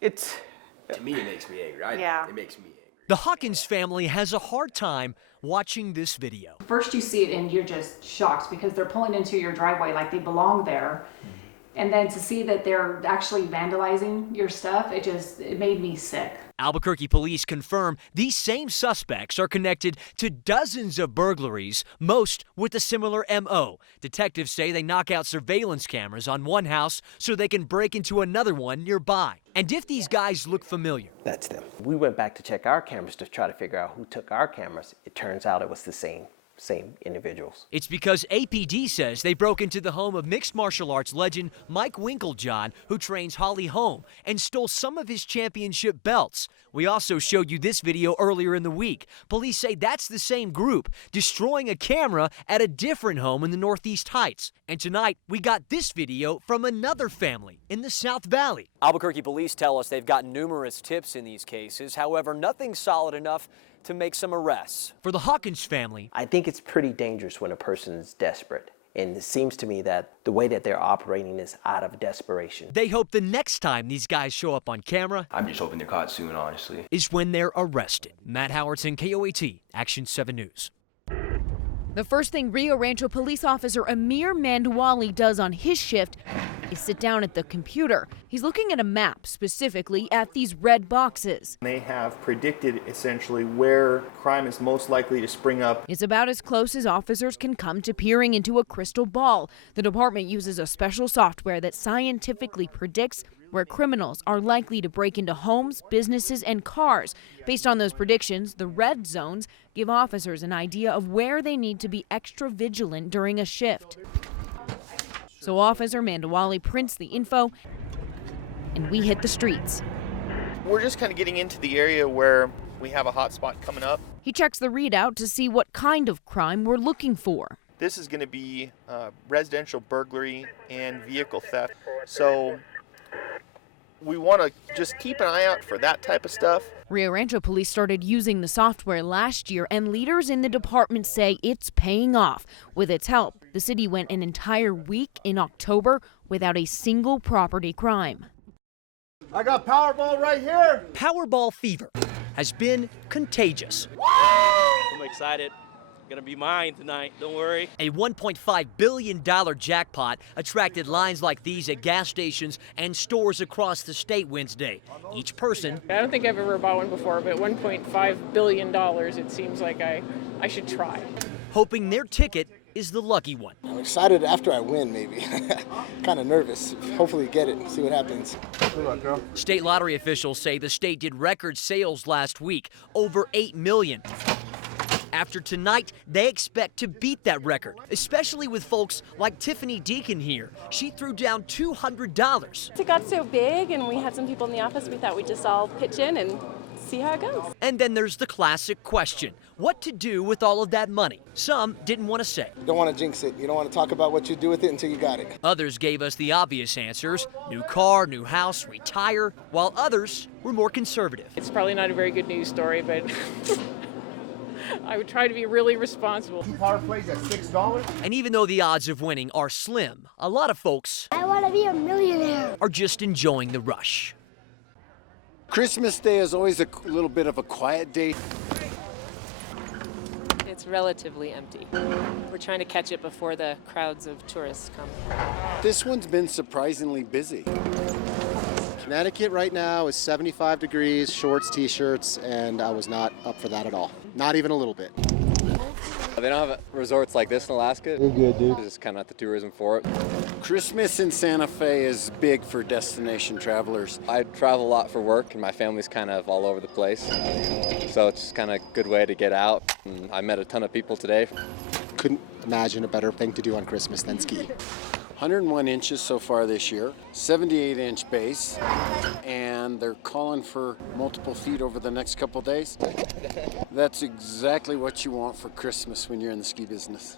To me, it makes me angry. It makes me angry. The Hawkins family has a hard time watching this video. First you see it and you're just shocked because they're pulling into your driveway like they belong there. And then to see that they're actually vandalizing your stuff, it made me sick. Albuquerque police confirm these same suspects are connected to dozens of burglaries, most with a similar MO. Detectives say they knock out surveillance cameras on one house so they can break into another one nearby. And if these guys look familiar, that's them. We went back to check our cameras to try to figure out who took our cameras. It turns out it was the same individuals. It's because APD says they broke into the home of mixed martial arts legend Mike Winklejohn, who trains Holly Holm, and stole some of his championship belts. We also showed you this video earlier in the week. Police say that's the same group, destroying a camera at a different home in the Northeast Heights. And tonight, we got this video from another family in the South Valley. Albuquerque police tell us they've got numerous tips in these cases. However, nothing solid enough to make some arrests. For the Hawkins family, I think it's pretty dangerous when a person is desperate. And it seems to me that the way that they're operating is out of desperation. They hope the next time these guys show up on camera, I'm just hoping they're caught soon, honestly, is when they're arrested. Matt Howardson, KOAT, Action 7 News. The first thing Rio Rancho police officer Amir Mandawali does on his shift is sit down at the computer. He's looking at a map, specifically at these red boxes. They have predicted essentially where crime is most likely to spring up. It's about as close as officers can come to peering into a crystal ball. The department uses a special software that scientifically predicts where criminals are likely to break into homes, businesses, and cars. Based on those predictions, the red zones give officers an idea of where they need to be extra vigilant during a shift. So Officer Mandawali prints the info, and we hit the streets. We're just kind of getting into the area where we have a hot spot coming up. He checks the readout to see what kind of crime we're looking for. This is going to be residential burglary and vehicle theft. So we want to just keep an eye out for that type of stuff. Rio Rancho police started using the software last year, and leaders in the department say it's paying off. With its help, the city went an entire week in October without a single property crime. I got Powerball right here. Powerball fever has been contagious. I'm excited. Gonna be mine tonight, don't worry. A $1.5 billion jackpot attracted lines like these at gas stations and stores across the state Wednesday. Each person... I don't think I've ever bought one before, but $1.5 billion, it seems like I should try. Hoping their ticket is the lucky one. I'm excited after I win, maybe. Kind of nervous. Hopefully get it, see what happens. Good luck, girl. State lottery officials say the state did record sales last week, over 8 million. After tonight, they expect to beat that record, especially with folks like Tiffany Deacon here. She threw down $200. It got so big and we had some people in the office, we thought we'd just all pitch in and see how it goes. And then there's the classic question, what to do with all of that money? Some didn't want to say. You don't want to jinx it. You don't want to talk about what you do with it until you got it. Others gave us the obvious answers, new car, new house, retire, while others were more conservative. It's probably not a very good news story, but I would try to be really responsible. 2 power plays at $6. And even though the odds of winning are slim, a lot of folks I want to be a millionaire. Are just enjoying the rush. Christmas Day is always a little bit of a quiet day. It's relatively empty. We're trying to catch it before the crowds of tourists come. This one's been surprisingly busy. Connecticut right now is 75 degrees, shorts, t-shirts, and I was not up for that at all. Not even a little bit. They don't have resorts like this in Alaska. We're good, dude. Just kind of not the tourism for it. Christmas in Santa Fe is big for destination travelers. I travel a lot for work, and my family's kind of all over the place. So it's kind of a good way to get out. And I met a ton of people today. Couldn't imagine a better thing to do on Christmas than ski. 101 inches so far this year, 78-inch base, and they're calling for multiple feet over the next couple days. That's exactly what you want for Christmas when you're in the ski business.